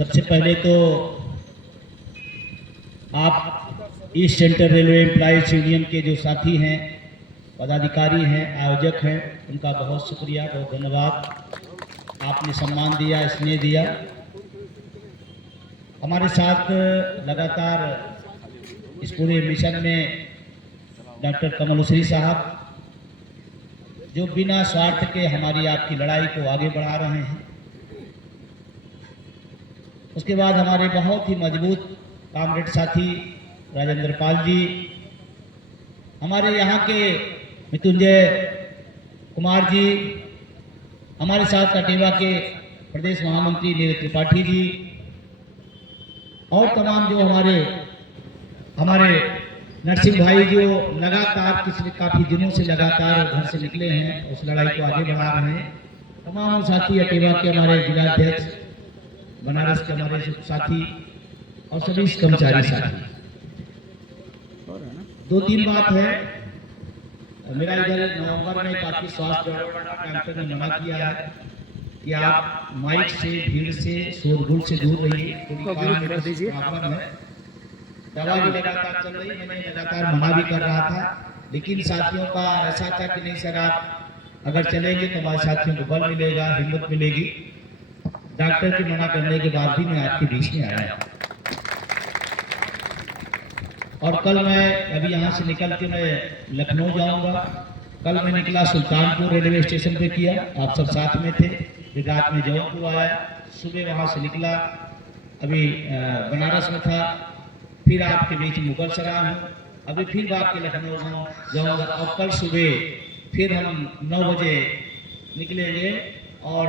सबसे पहले तो आप east central railway employees union के जो साथी हैं, पदाधिकारी हैं, आयोजक हैं, उनका बहुत शुक्रिया, बहुत धन्यवाद। आपने सम्मान दिया, स्नेह दिया। हमारे साथ लगातार इस पूरे मिशन में डॉक्टर कमलश्री साहब, जो बिना स्वार्थ के हमारी आपकी लड़ाई को आगे बढ़ा रहे हैं। उसके बाद हमारे बहुत ही मजबूत कामरेड साथी राजेंद्र पाल जी, हमारे यहाँ के मृत्युंजय कुमार जी, हमारे साथ कटेवा के प्रदेश महामंत्री नीरज त्रिपाठी जी, और तमाम जो हमारे नरसिंह भाई जो लगातार पिछले काफ़ी दिनों से लगातार घर से निकले हैं, उस लड़ाई को आगे बढ़ा रहे हैं। तमाम साथी, अटेवा के हमारे जिलाध्यक्ष, बनारस के हमारे साथी और सभी कर्मचारी साथी। दो तीन बात है। मेरा इधर नवंबर में काफ़ी स्वास्थ्य डॉक्टर ने मना किया है कि आप माइक से, भीड़ से, शोरगुल से दूर रहिए। दवा भी लगातार चल रही, मैंने लगातार मना भी कर रहा था, लेकिन साथियों का ऐसा था कि नहीं सर, आप अगर चलेंगे तो हमारे साथियों को बल मिलेगा, हिम्मत मिलेगी। डॉक्टर के मना करने के बाद भी मैं आपके बीच में आया। और कल मैं अभी यहाँ से निकल के मैं लखनऊ जाऊँगा। कल मैं निकला सुल्तानपुर रेलवे स्टेशन पे किया, आप सब साथ में थे। फिर रात में जौनपुर आया, सुबह वहाँ से निकला, अभी बनारस में था, फिर आपके बीच मुगल सराय हूँ, अभी फिर आपके लखनऊ जाऊँगा। और कल सुबह फिर हम 9 बजे निकलेंगे और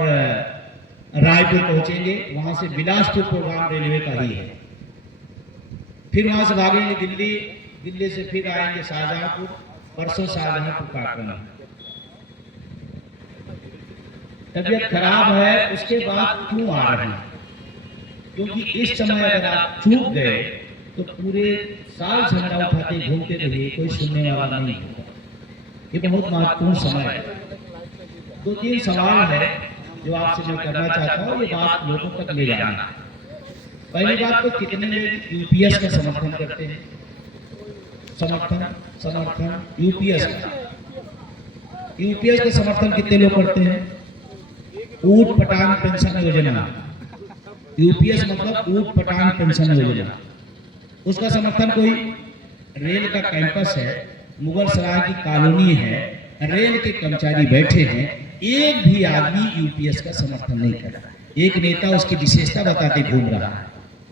रायपुर पहुँचेंगे। वहाँ से बिलासपुर प्रोग्राम रेलवे का ही है। फिर वहाँ से भागेंगे दिल्ली, दिल्ली से फिर आएंगे शाहजहाँपुर, परसों शाहजहाँपुर कार्यक्रम। तबीयत खराब है, उसके बाद क्यों आ रहे हैं? क्योंकि इस समय अगर आप चूक गए तो पूरे साल झंडा उठाते घूमते रहिए, कोई सुनने वाला नहीं होगा। ये बहुत महत्वपूर्ण समय है। 2-3 सवाल है जो आपसे मैं करना चाहता हूँ, ये बात लोगों तक ले जाना। पहली बात तो कितने लोग यूपीएस का समर्थन करते हैं? समर्थन यूपीएस का समर्थन कितने लोग करते हैं? ऊट पटांग पेंशन योजना, यूपीएस मतलब ऊट पटांग पेंशन योजना, उसका समर्थन कोई? रेल का कैंपस है, मुगल सराय की कॉलोनी है, रेल के कर्मचारी बैठे हैं, एक भी आदमी यूपीएस का समर्थन नहीं कर रहा। एक नेता उसकी विशेषता बताते घूम रहा है।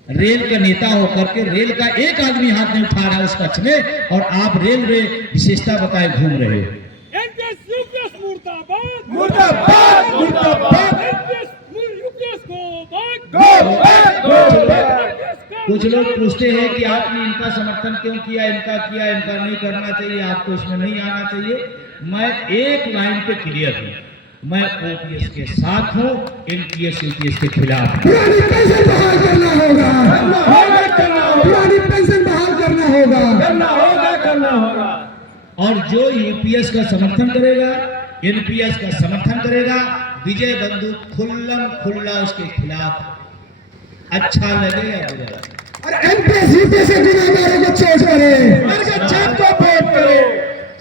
रेल का नेता होकर के रेल का एक आदमी हाथ नहीं उठा रहा है उस पक्ष में, और आप रेल विशेषता बताए घूम रहे हो। कुछ लोग पूछते हैं कि आपने इनका समर्थन क्यों किया, इनका नहीं करना चाहिए, आपको इसमें नहीं आना चाहिए। मैं एक लाइन पे क्लियर हूँ, मैं ओपीएस के साथ हूँ, एनपीएस यूपीएस के खिलाफ। पुरानी पेंशन बहाल करना होगा, पुरानी पेंशन बहाल करना होगा। और जो यूपीएस का समर्थन करेगा, एनपीएस का समर्थन करेगा, विजय बंधु खुल्ला उसके खिलाफ, अच्छा लगे या बुरा लगे। एनपीएस यूपीएस के गुनाहगारों को चोट करे।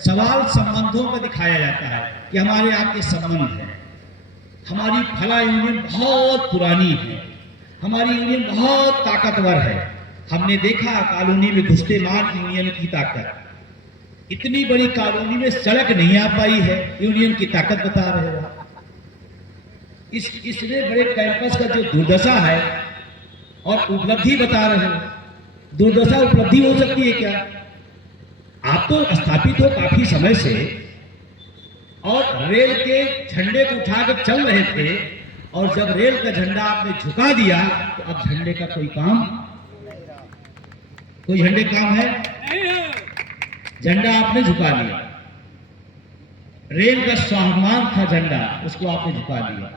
सवाल संबंधों का दिखाया जाता है कि हमारे आपके संबंध हैं। हमारी फला यूनियन बहुत पुरानी है, हमारी यूनियन बहुत ताकतवर है। हमने देखा कॉलोनी में घुसते मार यूनियन की ताकत, इतनी बड़ी कॉलोनी में सड़क नहीं आ पाई है, यूनियन की ताकत बता रहे हो। इसने बड़े कैंपस का जो दुर्दशा है और उपलब्धि बता रहे हो, दुर्दशा उपलब्धि हो सकती है क्या? आप तो स्थापित हो काफी समय से और रेल के झंडे को उठा कर चल रहे थे, और जब रेल का झंडा आपने झुका दिया तो अब झंडे का कोई झंडे काम है? झंडा आपने झुका लिया, रेल का स्वाभिमान था झंडा, उसको आपने झुका दिया।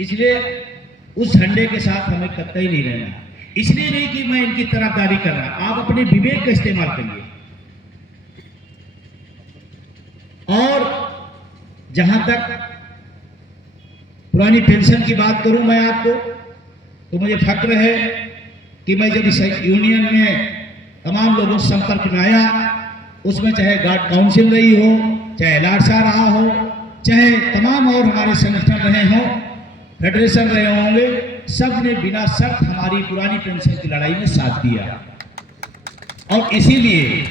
इसलिए उस झंडे के साथ हमें कतई नहीं रहना। इसलिए नहीं कि मैं इनकी तरफदारी कर रहा, आप अपने विवेक का इस्तेमाल करिए। और जहां तक पुरानी पेंशन की बात करूं मैं आपको, तो मुझे फक्र है कि मैं जब इस यूनियन में तमाम लोगों से संपर्क में आया, उसमें चाहे गार्ड काउंसिल रही हो, चाहे लाडसा रहा हो, चाहे तमाम और हमारे संगठन रहे हों, फेडरेशन रहे होंगे, सब ने बिना शर्त हमारी पुरानी पेंशन की लड़ाई में साथ दिया और इसीलिए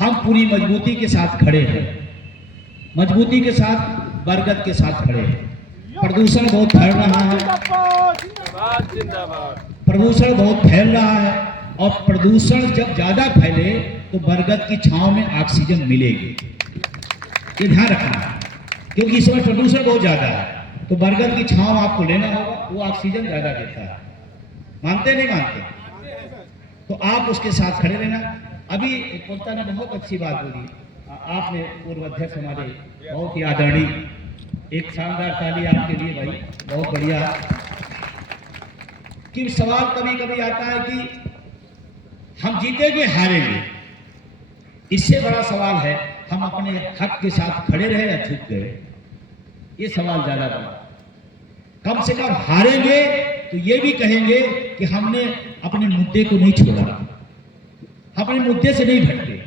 हम पूरी मजबूती के साथ खड़े हैं, मजबूती के साथ बरगद के साथ खड़े हैं। प्रदूषण बहुत फैल रहा है, प्रदूषण बहुत फैल रहा है और प्रदूषण जब ज्यादा फैले तो बरगद की छांव में ऑक्सीजन मिलेगी, ये ध्यान रखना, क्योंकि इस समय प्रदूषण बहुत ज्यादा है तो बरगद की छांव आपको लेना होगा, वो ऑक्सीजन ज्यादा देता है। मानते नहीं मानते? तो आप उसके साथ खड़े रहना। अभी पोता ने बहुत अच्छी बात बोली, आपने पूर्व अध्यक्ष हमारे बहुत ही आदरणीय, एक शानदार ताली आपके लिए भाई, बहुत बढ़िया। कि सवाल कभी कभी आता है कि हम जीतेंगे हारेंगे, इससे बड़ा सवाल है हम अपने हक के साथ खड़े रहे या झुक गए, ये सवाल ज्यादा बड़ा। कम से कम हारेंगे तो ये भी कहेंगे कि हमने अपने मुद्दे को नहीं छोड़ा, अपने मुद्दे से नहीं भटके,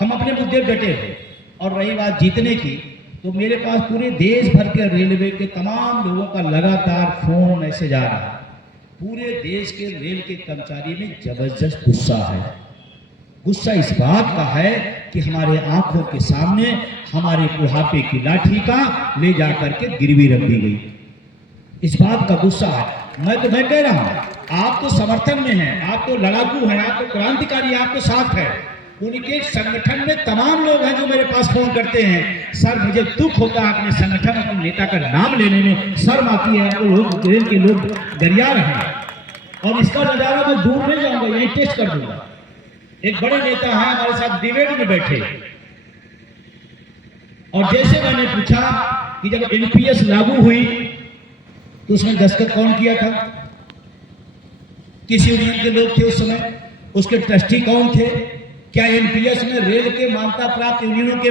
हम अपने मुद्दे पर डटे थे। और रही बात जीतने की, तो मेरे पास पूरे देश भर के रेलवे के तमाम लोगों का लगातार फोन मैसेज आ रहा है। पूरे देश के रेल के कर्मचारी में जबरदस्त गुस्सा है। गुस्सा इस बात का है कि हमारे आंखों के सामने हमारे बुढ़ापे की लाठी का ले जाकर के गिरवी रख दी गई, इस बात का गुस्सा है। मैं कह रहा हूं, आप तो समर्थन में हैं, आप तो लड़ाकू हैं, आप तो क्रांतिकारी, आप तो साथ है। उनके संगठन में तमाम लोग हैं जो मेरे पास फोन करते हैं, सर मुझे दुख होता है अपने संगठन, अपने नेता का नाम लेने में शर्म आती है, लोग रेल के लोग गरिया रहे हैं। और इसका नजारा मैं दूर नहीं जाऊंगा, यही टेस्ट कर दूंगा। एक बड़े नेता है हमारे साथ डिबेट में बैठे, और जैसे मैंने पूछा कि जब एनपीएस लागू हुई तो उसमें दस्तखत कौन किया था, किस यूनियन के लोग थे उस समय, उसके ट्रस्टी कौन थे, क्या एनपीएस में रेल के मान्यता प्राप्त यूनियनों के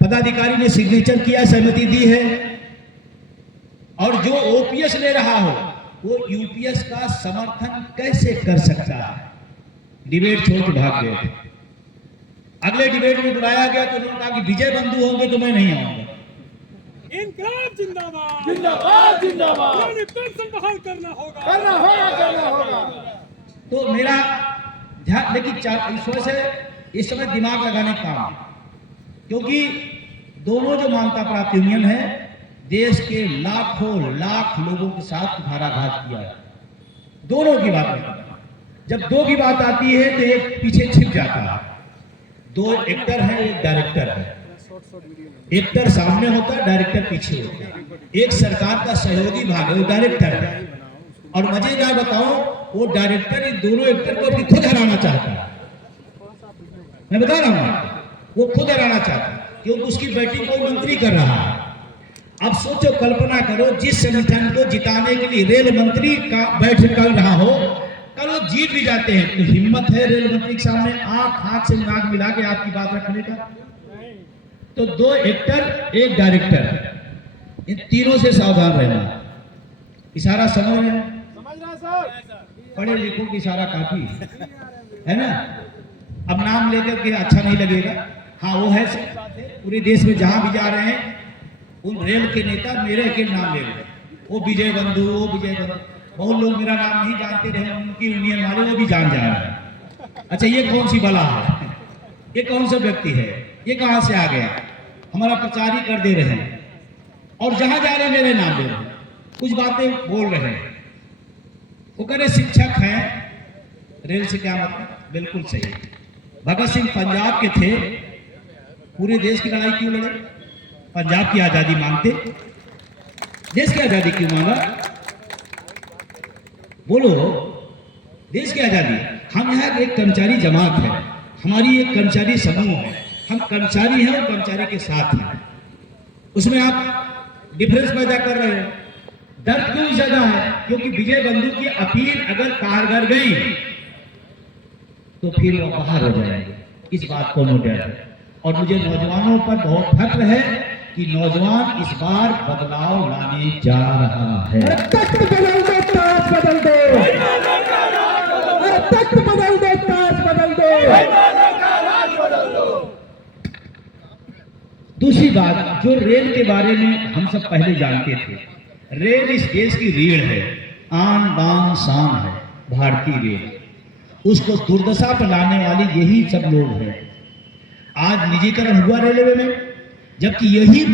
पदाधिकारी ने सिग्नेचर किया, सहमति दी है। और जो ओपीएस ले रहा हो वो यूपीएस का समर्थन कैसे कर सकता है। डिबेट छोड़ के भाग गए थे। अगले डिबेट में बुलाया गया तो उन्होंने कहा कि विजय बंधु होंगे तो मैं नहीं आऊंगा। इनकलाब जिंदाबाद, जिंदाबाद, जिंदाबाद। पेंशन बहाल करना होगा, करना होगा, करना होगा। तो मेरा ध्यान, लेकिन इस वजह से इस समय दिमाग लगाने का काम, क्योंकि दोनों जो मान्यता प्राप्त यूनियन है देश के लाखों लाख लोगों के साथ कुठाराघात किया है। दोनों की बात है, जब दो की बात आती है तो एक पीछे छिप जाता है। दो एक्टर है, एक डायरेक्टर है। एक्टर सामने होता है, डायरेक्टर पीछे होता है। एक सरकार का सहयोगी भाग है, वो डायरेक्टर है। और मजेदार बताओ, वो डायरेक्टर इन दोनों एक्टर को भी खुद हराना चाहता है। मैं बता रहा हूं आपको, वो खुद हराना चाहता है क्योंकि उसकी बेटी को मंत्री कर रहा है। अब सोचो, कल्पना करो, जिस संगठन को जिताने के लिए रेल मंत्री का बैठ कर रहा हो, कल वो जीत भी जाते हैं तो हिम्मत है रेल मंत्री के सामने आंख हाथ से नाक मिला के आपकी बात रखने का। तो दो एक्टर एक डायरेक्टर, इन तीनों से सावधान रहना। इशारा समझ रहे हैं? पढ़े लिखों की इशारा काफी है ना। अब नाम लेकर के अच्छा नहीं लगेगा। हाँ वो है, पूरे देश में जहां भी जा रहे हैं उन रेल के नेता मेरे के नाम ले रहे, वो विजय बंधु, वो विजय बंधु। बहुत लोग मेरा नाम नहीं जानते रहे, उनकी यूनियन वाले वो भी जान जा रहे हैं। अच्छा ये कौन सी बला है, ये कौन सा व्यक्ति है, ये कहां से आ गया, हमारा प्रचार ही कर दे रहे हैं और जहां जा रहे मेरे नाम ले रहे हैं, कुछ बातें बोल रहे हैं। वो कह रहे शिक्षक हैं, रेल से क्या मतलब, बिल्कुल सही। भगत सिंह पंजाब के थे, पूरे देश की लड़ाई क्यों लड़े, पंजाब की आजादी मांगते, देश की आजादी क्यों मांगा, बोलो, देश की आजादी। हम यहाँ एक कर्मचारी जमात है, हमारी एक कर्मचारी समूह है, हम कर्मचारी हैं और कर्मचारी के साथ हैं। उसमें आप डिफरेंस पैदा कर रहे हो। दर्द क्यों ज्यादा है, क्योंकि विजय बंधु की अपील अगर कारगर गई तो फिर वो बाहर हो जाएंगे, इस बात को नो डर है। और मुझे नौजवानों पर बहुत फख्र है कि नौजवान इस बार बदलाव लाने जा रहा है। बदल दो, बात, जो रेल के बारे में हम सब पहले जानते थे, रेल इस देश की रीढ़ है, आन बान शान है भारतीय रेल। उसको दुर्दशा पर लाने वाले यही सब लोग हैं। आज निजीकरण हुआ रेलवे में, जबकि यही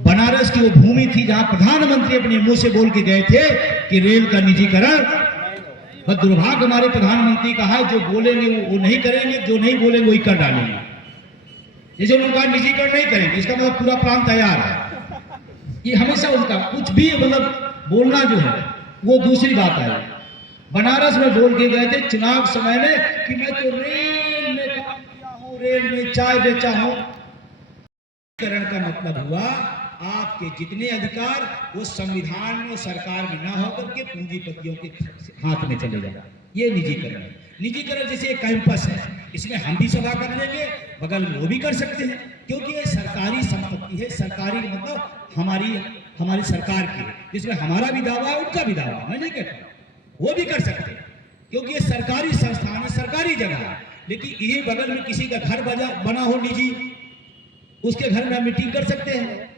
बनारस की वो भूमि थी जहां प्रधानमंत्री अपने मुंह से बोल के गए थे कि रेल का निजीकरण। पर दुर्भाग्य हमारे प्रधानमंत्री का है, जो बोलेंगे वो नहीं करेंगे, जो नहीं बोलेंगे वही कर डालेंगे। जैसे उन्होंने कहा निजीकरण नहीं करेंगे, इसका मतलब पूरा प्लान तैयार है। ये हमेशा उनका कुछ भी मतलब बोलना जो है वो दूसरी बात है। बनारस में बोल के गए थे चुनाव समय में कि मैं तो रेल में काम किया हूं, रेल में चाय बेचा हूं। निजीकरण का मतलब हुआ आपके जितने अधिकार वो संविधान में सरकार में ना होकर के पूंजीपतियों के हाथ में चले जाए, ये निजीकरण है। निजीकरण जैसे एक कैंपस है, इसमें हम भी सभा कर लेंगे, बगल में वो भी कर सकते हैं, क्योंकि ये सरकारी संपत्ति है। सरकारी मतलब हमारी सरकार की, जिसमें हमारा भी दावा है, उनका भी दावा है। मैं नहीं कहता, वो भी कर सकते हैं, क्योंकि ये सरकारी संस्थान है, सरकारी जगह है। लेकिन यही बगल में किसी का घर बना हो निजी, उसके घर में मीटिंग कर सकते हैं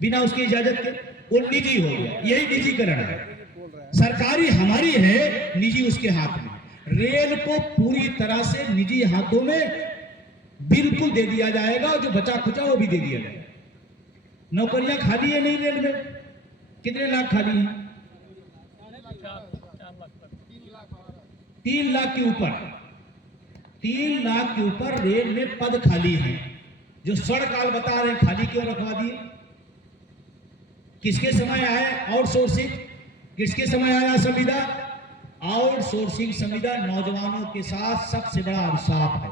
बिना उसकी इजाजत के, वो निजी हो गया। यही निजीकरण है। सरकारी हमारी है, निजी उसके हाथ में। रेल को पूरी तरह से निजी हाथों में बिल्कुल दे दिया जाएगा, और जो बचा खुचा वो भी दे दिया जाएगा। नौकरियां खाली है नहीं रेल में, कितने लाख खाली हैं? 3 लाख के ऊपर, 3 लाख के ऊपर रेल में पद खाली हैं। जो सड़काल बता रहे हैं खाली क्यों रखवा दिए? किसके समय आया आउटसोर्सिंग? किसके समय आया संविदा? आउटसोर्सिंग संविदा नौजवानों के साथ सबसे बड़ा अभिशाप है,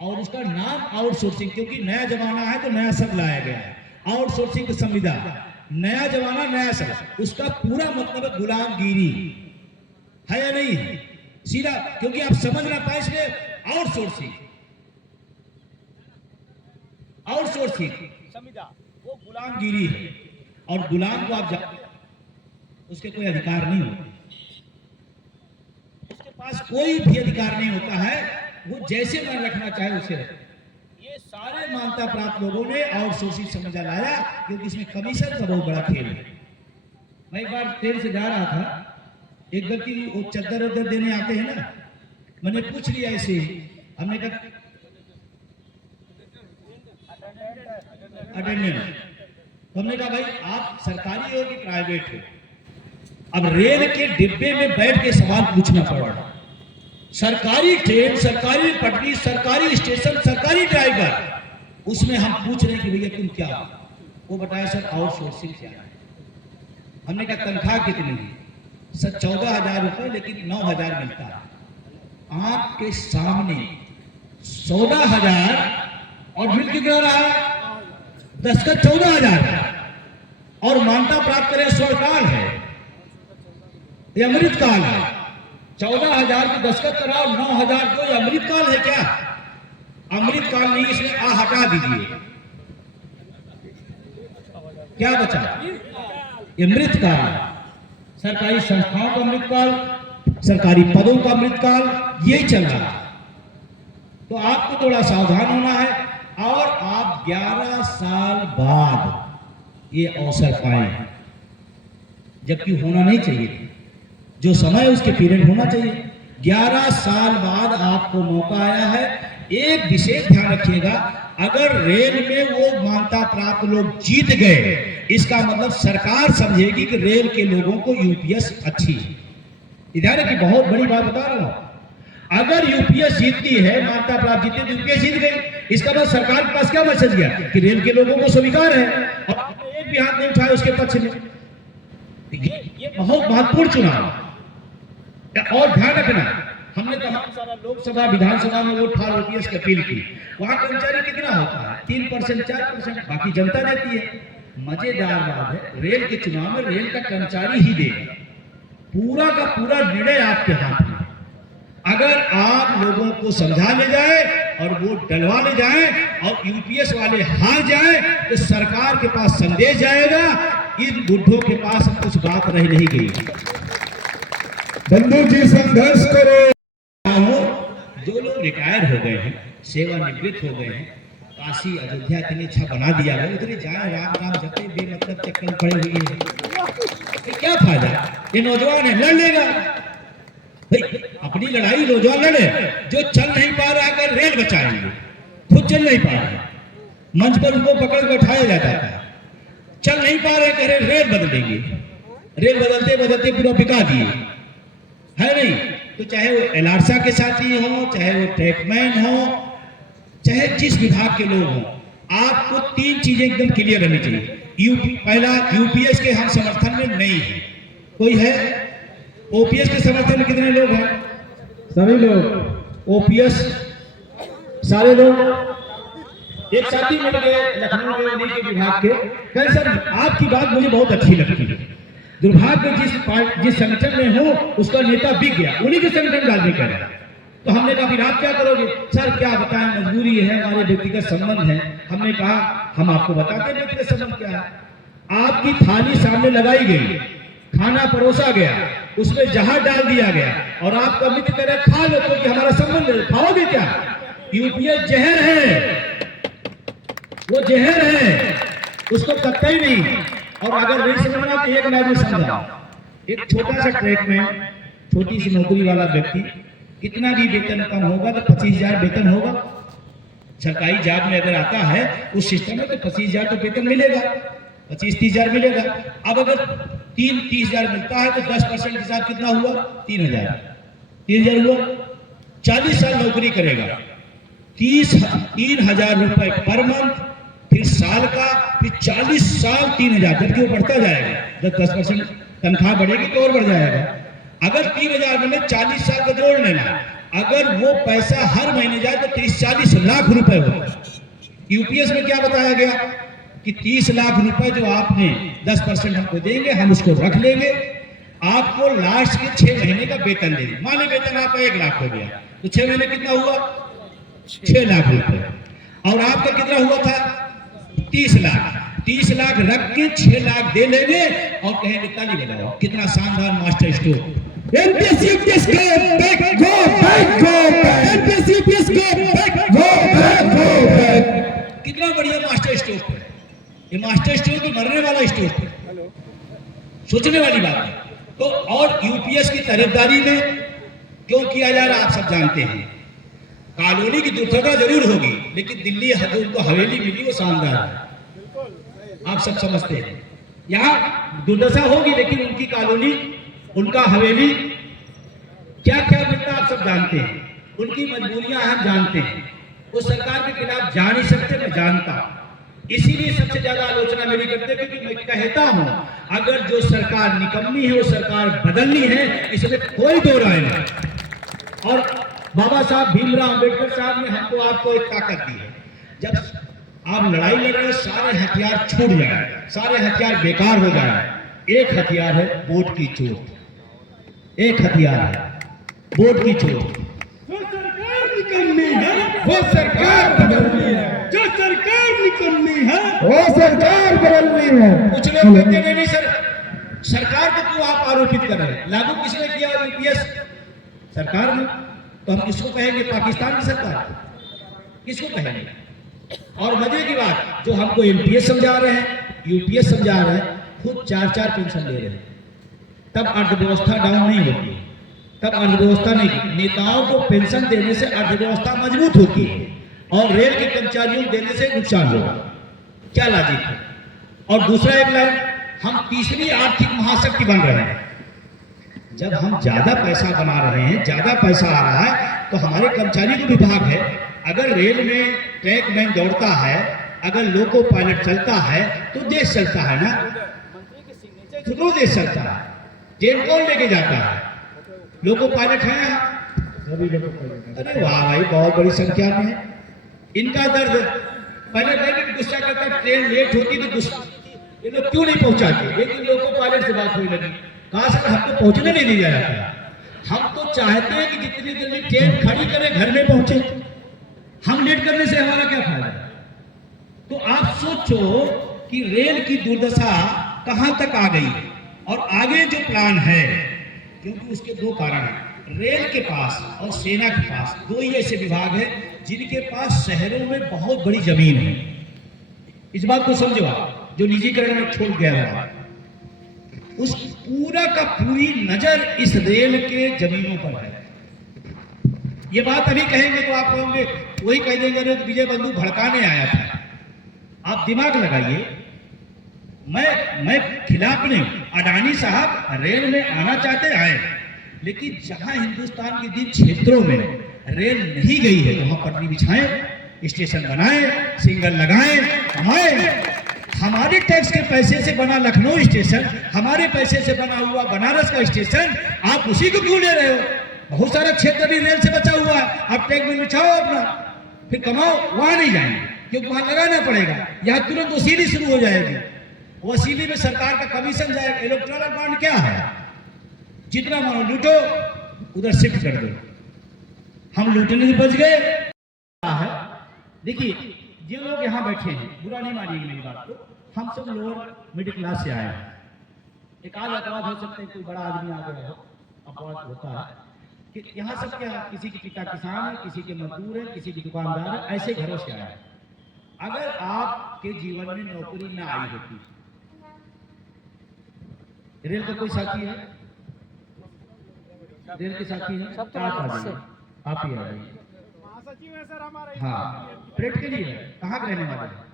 और उसका नाम आउटसोर्सिंग, क्योंकि नया जमाना है तो नया शब्द लाया गया है। आउटसोर्सिंग संविदा, नया जमाना नया शब्द, उसका पूरा मतलब है गुलामगिरी है या नहीं है? सीधा, क्योंकि आप समझ ना पाए इसलिए आउटसोर्सिंग संविदा वो गुलामगिरी है, और गुलाम को आप जानते हैं उसके कोई अधिकार नहीं होते, उसके पास कोई भी अधिकार नहीं होता है, वो जैसे मन रखना चाहे उसे रखे। ये सारे मान्यता प्राप्त लोगों ने आउटसोर्सिंग संविदा लाया, क्योंकि इसमें कमीशन का बहुत बड़ा खेल है। मैं एक बार ट्रेन से जा रहा था, एक व्यक्ति वो चद्दर उद्दर देने आते हैं ना, मैंने पूछ लिया ऐसे, हमने कहा अटेंडेंट, हमने कहा भाई आप सरकारी हो कि प्राइवेट हो? अब रेल के डिब्बे में बैठ के सवाल पूछना पड़ा। सरकारी ट्रेन, सरकारी पटरी, सरकारी स्टेशन, सरकारी ड्राइवर, उसमें हम पूछ रहे हैं कि भैया तुम क्या हो? वो बताया सर आउटसोर्सिंग से आया। हमने कहा तनख्वाह कितनी है? सर 14,000 रुपए, लेकिन 9,000 मिलता है। आपके सामने 14,000 और मिल कितना रहा? 10 का 14,000, और मान्यता प्राप्त करें स्वर्णकाल है, ये अमृत काल है। 14,000 की 10 कराओ, 9,000 को ये अमृत काल है क्या? अमृत काल नहीं, इसमें आ हटा दीजिए, क्या बचा? ये अमृत काल, सरकारी संस्थाओं का अमृत काल, सरकारी पदों का अमृत काल, यही चल रहा है। तो आपको थोड़ा सावधान होना है, और आप 11 साल बाद ये अवसर पाए, जबकि होना नहीं चाहिए। जो समय उसके पीरियड होना चाहिए, 11 साल बाद आपको मौका आया है। एक विशेष ध्यान रखिएगा, अगर रेल में वो मान्यता प्राप्त लोग जीत गए, इसका मतलब सरकार समझेगी कि रेल के लोगों को यूपीएस अच्छी है। इधर की बहुत बड़ी बात बता रहा हूं, अगर यूपीएस जीतती है, मान्यता प्राप्त जीतती है तो यूपीएस जीत गई, इसका मतलब सरकार के पास क्या मैसेज गया कि रेल के लोगों को स्वीकार है, और एक भी हाथ नहीं उठाया उसके पक्ष में। ये बहुत महत्वपूर्ण चुनाव है। और ध्यान रखना, हमने तमाम सारा लोकसभा विधानसभा में वोट फार यूपीएस की अपील की, वहां कर्मचारी कितना होता है? 3%, 4%, बाकी जनता देती है। मजेदार बात है, रेल के चुनाव में रेल का कर्मचारी ही देगा, पूरा का पूरा निर्णय आपके हाथ में। अगर आप लोगों को समझा ले जाए और वोट डलवा ले जाए और यूपीएस वाले हार जाए, तो सरकार के पास संदेश जाएगा, इन बुढ़ों के पास कुछ बात रह नहीं गई। बंधु जी संघर्ष करो। जो लोग रिटायर हो गए हैं, सेवानिवृत्त हो गए हैं, तो काशी अयोध्या इतनी अच्छा बना दिया है, उधर जाए राम राम जपे बेमतलब चक्कर में पड़े हुए हैं, क्या फायदा? ये नौजवान है, लड़ लेगा भाई, अपनी लड़ाई नौजवान लड़े। जो चल नहीं पा रहा अगर रेल बचाएंगे, खुद चल नहीं पा रहे, मंच पर उनको पकड़ कर बैठाया जाता है, चल नहीं पा रहे कह रहे रेल बदलेंगे, रेल बदलते बदलते पूरा बिका दिए, है नहीं? तो चाहे वो एलारसा के साथी हो, चाहे वो ट्रैकमैन हो, चाहे जिस विभाग के लोग हों, आपको 3 चीजें एकदम क्लियर रहनी चाहिए। पहला, यूपीएस के हम समर्थन में नहीं है, कोई है? ओपीएस के समर्थन में कितने लोग हैं? सभी लोग। ओपीएस सारे लोग। एक साथी मिल गए लखनऊ के उन्हीं के विभाग के, कहे सर आपकी बात मुझे बहुत अच्छी लगती है, दुर्भाग्य जिस संगठन में हो उसका नेता बिक गया, उन्हीं के संगठन डालने का है। तो हमने कहा फिर आप क्या करोगे? सर क्या बताएं, मजबूरी है, हमारे व्यक्तिगत संबंध है। हमने कहा हम आपको बताते हैं व्यक्तिगत संबंध क्या है। आपकी थाली सामने लगाई गई, खाना परोसा गया, उसमें जहाज डाल दिया गया और आपका मित्र कह रहा खा लो क्योंकि हमारा संबंध है, खाओगे क्या? यूपीएस जहर है, वो जहर है, उसको कतई नहीं। और अगर नहीं समझना तो एक बात में समझा, एक छोटा सा ट्रैक में छोटी सी नौकरी वाला व्यक्ति कितना भी वेतन कम होगा तो 25,000 वेतन होगा। सरकारी जॉब में अगर आता है उस सिस्टम में तो 25,000 तो वेतन मिलेगा, 25-30,000 मिलेगा। अब अगर 30,000 मिलता है तो 10% के साथ कितना हुआ? 3,000 हुआ। 40 साल नौकरी करेगा, 3,000 रुपए पर मंथ, फिर साल का, फिर 40 साल 3,000, जबकि वो बढ़ता जाएगा। 10% तनख्वाह बढ़ेगी तो और बढ़ जाएगा। अगर 3,000 में 40 साल का जोड़ लेना, अगर वो पैसा हर महीने जाए तो 30-40 लाख रुपए होगा। यूपीएस में क्या बताया गया कि 30 लाख रुपए जो आपने 10% हमको देंगे, हम उसको रख लेंगे, आपको लास्ट के 6 महीने का वेतन देंगे। माने वेतन आपका 1 लाख हो गया तो 6 महीने कितना हुआ? 6 लाख रुपए। और आपका कितना हुआ था? 30 लाख। 30 लाख रख के 6 लाख दे लेंगे और कहेंगे ताली बजाओ, कितना शानदार master stroke. NPSUPS go back, go back, go back. NPSUPS go back, go back, go back. कितना बढ़िया मास्टर स्ट्रोक है ये। मास्टर स्ट्रोक भी मरने वाला स्ट्रोक है, सोचने वाली बात है। तो और यूपीएस की तरफदारी में क्यों किया जा रहा आप सब जानते हैं। कॉलोनी की दुर्घटना जरूर होगी, लेकिन दिल्ली उनको हवेली मिली वो शानदार है, आप सब समझते हैं। यहाँ दुर्दशा होगी लेकिन उनकी कॉलोनी, उनका हवेली, क्या क्या मिलता आप सब जानते हैं। उनकी मजबूरियां हम जानते हैं। वो सरकार के खिलाफ जा नहीं सकते, मैं जानता हूं। इसीलिए सबसे ज्यादा आलोचना मेरी करते, क्योंकि मैं कहता हूं अगर जो सरकार निकम्मी है वो सरकार बदलनी है, इसमें कोई दो राय नहीं। और बाबा साहब भीमराव अंबेडकर साहब ने हमको आपको एक ताकत दी है। जब आप लड़ाई लड़ रहे हो सारे हथियार छूट जाए, सारे हथियार बेकार हो जाए। एक हथियार है वोट की चोट, एक हथियार है वोट की चोट। जो सरकार निकम्मी है वो सरकार बदलनी है, जो सरकार निकम्मी है वो सरकार बदलनी है। कुछ लोग कहते हैं नहीं सर, सरकार को क्यों आप आरोपित कर रहे हैं? लागू किसने किया यूपीएस? सरकार ने। तो हम किसको कहेंगे? पाकिस्तान की सरकार, किसको कहेंगे? और मजे की बात, जो हमको एमपीएस समझा रहे हैं, यूपीएस समझा रहे हैं, खुद 4-4 पेंशन ले रहे हैं। तब अर्थव्यवस्था डाउन नहीं होती, तब अर्थव्यवस्था नहीं। नेताओं को पेंशन देने से अर्थव्यवस्था मजबूत होती है और रेल के कर्मचारियों को देने से नुकसान होगा। क्या लॉजिक है? और दूसरा एक लाइन, हम तीसरी आर्थिक महाशक्ति बन रहे हैं। जब हम ज्यादा पैसा बना रहे हैं, ज्यादा पैसा आ रहा है, तो हमारे कर्मचारी को विभाग है। अगर रेल में ट्रैकमैन दौड़ता है, अगर लोको पायलट चलता है तो देश चलता है ना, तो देश चलता है। ट्रेन कौन लेके जाता है? लोको पायलट है यहाँ? अरे वाह भाई, बहुत बड़ी संख्या में है। इनका दर्द, पहले मैं गुस्सा करता, ट्रेन लेट होती तो गुस्सा, ये लोग क्यों नहीं पहुंचाते? लेकिन लोको पायलट से बात हुई लगी, कहा सर हमको पहुंचने नहीं दिया जाता। हम तो चाहते हैं कि जितनी जल्दी ट्रेन खड़ी करें घर में पहुंचे, हम लेट करने से हमारा क्या फायदा? तो आप सोचो कि रेल की दुर्दशा कहां तक आ गई है और आगे जो प्लान है, क्योंकि उसके 2 कारण हैं। रेल के पास और सेना के पास 2 ही ऐसे विभाग है जिनके पास शहरों में बहुत बड़ी जमीन है। इस बात को समझो आप, जो निजीकरण में छोड़ गया हुआ, उस पूरा का पूरी नजर इस रेल के जमीनों पर है। ये बात अभी कहेंगे तो आप कहोगे, वही कह देंगे अरे विजय बंधु भड़काने आया था। आप दिमाग लगाइए, मैं खिलाफ नहीं, अडानी साहब रेल में आना चाहते आए, लेकिन जहां हिंदुस्तान के जिन क्षेत्रों में रेल नहीं गई है वहां पटरी बिछाएं, स्टेशन बनाएं, सिग्नल लगाएं, हमारे टैक्स के पैसे से बना लखनऊ स्टेशन, हमारे पैसे से बना हुआ बनारस का स्टेशन, आप उसी को क्यों ले रहे हो? बहुत सारा क्षेत्र भी रेल से बचा हुआ है, आप टैक्स में बिछाओ अपना, फिर कमाओ, वहां नहीं जाएंगे क्योंकि वहां लगाना पड़ेगा। यहाँ तुरंत वसूली शुरू हो जाएगी, वसूली में सरकार का कमीशन जाएगा। इलेक्टोरल बॉन्ड क्या है? जितना मानो लूटो, उधर शिफ्ट कर दो। हम लूटने से बच गए। देखिए, जो लोग यहाँ बैठे हैं, बुरा नहीं मानिएगा मेरी बात को, हम सब लोअर मिडिल क्लास से आए हैं। एक आध अपवाद हो सकते हैं, कोई बड़ा आदमी आ गया हो, अपवाद होता है कि यहाँ सब क्या, किसी के पिता किसान है, किसी के मजदूर है, किसी की दुकानदार है, ऐसे घरों से आया है। अगर आपके जीवन में नौकरी ना आई होती, रेल का कोई साथी है? रेल के साथी है? आप ही आ जाइए। हाँ, फ्रेट के लिए कहाँ के रहने वाले हैं?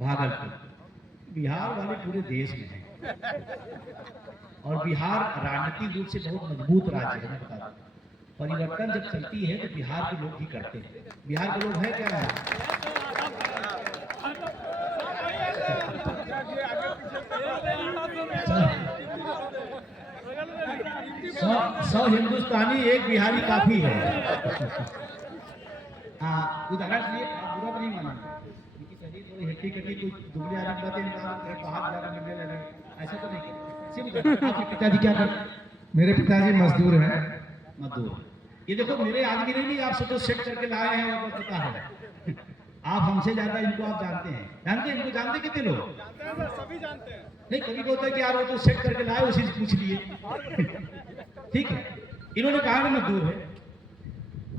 भागलपुर। बिहार वाले पूरे देश में हैं और बिहार राजनीतिक रूप से बहुत मजबूत राज्य है। मैं बता दूं, परिवर्तन जब चलती है तो बिहार के लोग ही करते हैं। बिहार के लोग है क्या है? सौ हिंदुस्तानी एक बिहारी काफी है। हाँ, उदाहरण के लिए आप बुरा नहीं मानेंगे, कोई हट्टी कट्टी कोई दुबले आदमी बातें बाहर जाकर मिलने लगे, ऐसा तो नहीं। आपके पिताजी क्या करते? मेरे पिताजी मजदूर हैं। मजदूर। ये देखो, मेरे आदमी नहीं, आप सब तो सेट करके लाए हैं, वो पता है। आप हमसे ज्यादा इनको आप जानते हैं। जानते हैं इनको? जानते कितने लोग? सभी जानते हैं। नहीं, कभी को होता है कि यार वो तो सेट करके लाए, उसी से पूछ लिए। ठीक है, इन्होंने कहा ना मजदूर है।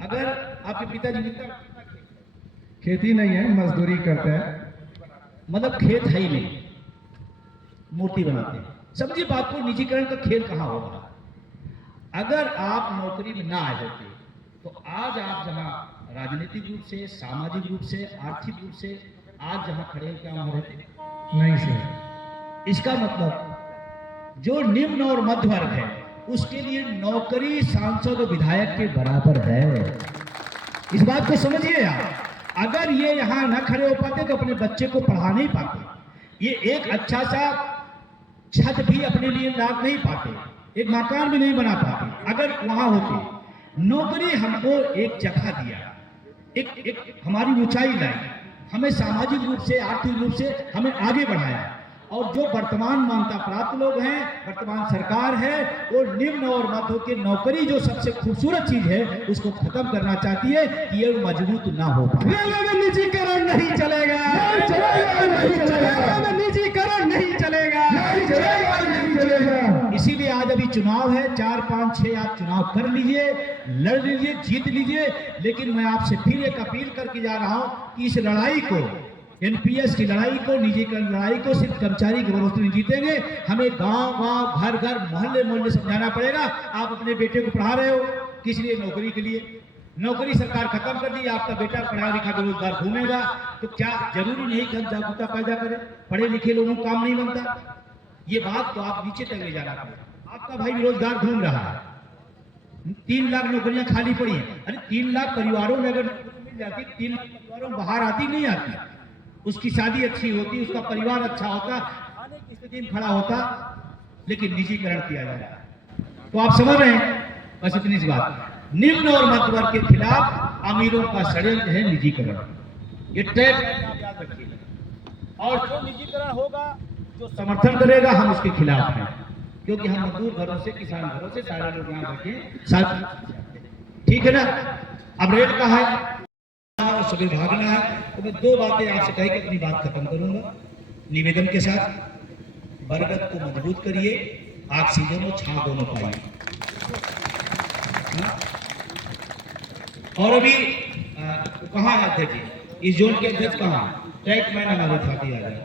अगर आपके पिताजी खेती नहीं है, मजदूरी करते हैं। मतलब खेत है ही नहीं, मूर्ति बनाते हैं। समझिए बात को, निजीकरण का खेल कहाँ होगा? अगर आप नौकरी में ना आए होते तो आज आप जहां राजनीतिक रूप से, सामाजिक रूप से, आर्थिक रूप से आज जहां खड़े हैं, क्या वहां रहते? नहीं सर। इसका मतलब जो निम्न और मध्य वर्ग है उसके लिए नौकरी सांसद और विधायक के बराबर है। इस बात को समझिए आप। अगर ये यहाँ न खड़े हो पाते तो अपने बच्चे को पढ़ा नहीं पाते, ये एक अच्छा सा छत भी अपने लिए लाभ नहीं पाते, एक मकान भी नहीं बना पाते अगर वहां होते। नौकरी हमको एक जगह दिया, एक हमारी ऊंचाई लाई, हमें सामाजिक रूप से, आर्थिक रूप से हमें आगे बढ़ाया। और जो वर्तमान मान्यता प्राप्त लोग हैं, वर्तमान सरकार है, वो निम्न और मध्य के नौकरी जो सबसे खूबसूरत चीज है उसको खत्म करना चाहती है कि ये मजबूत ना हो पाए। निजीकरण नहीं चलेगा, निजीकरण नहीं चलेगा। इसीलिए आज अभी चुनाव है, 4, 5, 6 आप चुनाव कर लीजिए, लड़ लीजिए, जीत लीजिए। लेकिन मैं आपसे फिर एक अपील करके जा रहा हूं कि इस लड़ाई को, एनपीएस की लड़ाई को, निजीकरण लड़ाई को सिर्फ कर्मचारी के भरोसे नहीं जीतेंगे। हमें गांव-गांव, घर-घर, मोहल्ले-मोहल्ले समझाना पड़ेगा। आप अपने बेटे को पढ़ा रहे हो किस लिए? नौकरी के लिए। नौकरी सरकार खत्म कर दी, आपका बेटा पढ़ा लिखा के रोजगार घूमेगा, तो क्या जरूरी नहीं कि हम जागरूकता पैदा करें? पढ़े लिखे लोगों को काम नहीं बनता। ये बात तो आप नीचे तक ले जाना पड़ेगा। आपका भाई बेरोजगार घूम रहा है, 3 लाख नौकरियां खाली पड़ी हैं। अरे 3 लाख परिवारों में अगर नौकरी मिल जाती, 3 लाख परिवारों में बाहर आती नहीं आती, उसकी शादी अच्छी होती, उसका परिवार अच्छा होता, आने किस दिन खड़ा होता, लेकिन निजीकरण किया जा रहा है। तो आप समझ रहे हैं। बस इतनी सी बात। निम्न और मध्य वर्ग के खिलाफ अमीरों का षड्यंत्र है निजीकरण। ये टैग आप याद रखिएगा। और जो निजीकरण होगा, जो समर्थन करेगा, हम उसके खिलाफ हैं, क्योंकि हम मजदूर घरों से, किसान घरों से सारे लोग यहाँ बैठे साथ। ठीक है ना? अब रेट का है, सभी भागना है। तो मैं 2 बातें आपसे कह के अपनी बात खत्म करूंगा निवेदन के साथ। बरगद को मजबूत करिए, ऑक्सीजन और छां दोनों पाइए। और अभी कहाँ है अध्यक्ष जी? इस जोन के अध्यक्ष कहाँ? ट्रैक मैन हमारे साथ ही आ जाए।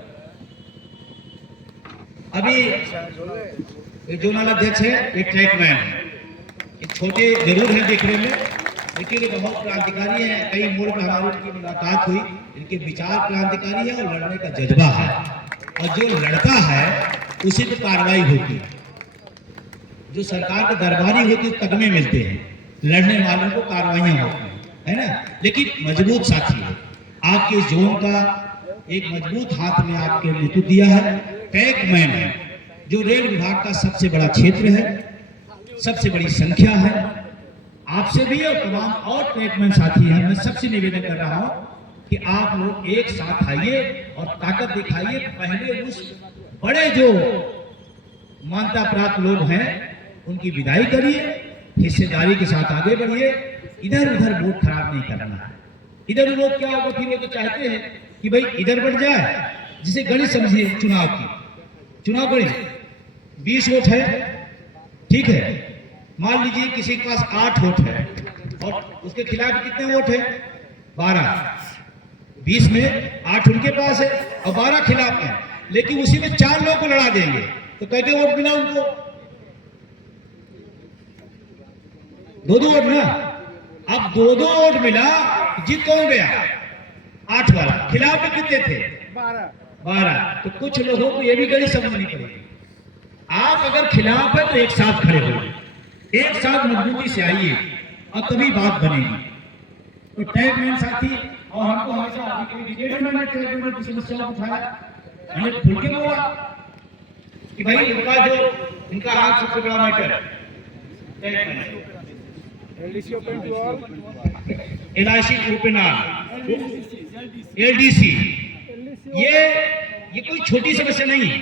अभी एक जोनल अध्यक्ष है, एक ट्रैक मैन है। एक छोटे जरूर हैं देखने में, लेकिन ये बहुत क्रांतिकारी है। कई मोड़ पर हमारी उनकी मुलाकात हुई। इनके विचार क्रांतिकारी है और लड़ने का जज्बा है, और जो लड़ता है उसी पर कार्रवाई होती है। जो सरकार के दरबारी होती है तगमे मिलते हैं, लड़ने वालों को कार्रवाइयां होती हैं, है ना। लेकिन मजबूत साथी है आपके जोन का, एक मजबूत हाथ में आपके नेतृत्व दिया है। टैग मैन है जो रेल विभाग का सबसे बड़ा क्षेत्र है, सबसे बड़ी संख्या है। आपसे भी और तमाम और ट्रैकमैन साथी हैं, मैं सबसे निवेदन कर रहा हूं कि आप लोग एक साथ आइए और ताकत दिखाइए। पहले उस बड़े जो मान्यता प्राप्त लोग हैं उनकी विदाई करिए, हिस्सेदारी के साथ आगे बढ़िए। इधर उधर वोट खराब नहीं करना है। इधर वोट क्या होगा, फिर वो तो चाहते हैं कि भाई इधर बढ़ जाए, जिसे गणित समझिए चुनाव की, चुनाव गणित 20 वोट है, ठीक है। मान लीजिए किसी के पास 8 वोट है और उसके खिलाफ कितने वोट है? 12। 20 में 8 उनके पास है और 12 खिलाफ है, लेकिन उसी में 4 लोगों को लड़ा देंगे तो कैसे वोट मिला उनको? 2-2 वोट ना। अब 2-2 वोट मिला, जीत कौन गया? 8 वाला। खिलाफ में कितने थे? 12। तो कुछ लोगों को यह भी गणित समझनी पड़ेगी। आप अगर खिलाफ है तो एक साथ खड़े होइए, एक साथ मजबूती से आइए और तभी बात बनेगी। तो टैग मैन साथी और हमको हमेशा डिबेट में टैग मैन की समस्या उठाया, हमने खुल के बोला कि भाई इनका जो इनका आज सबसे बड़ा मैटर LIC ओपन LDC, ये कोई छोटी समस्या नहीं है।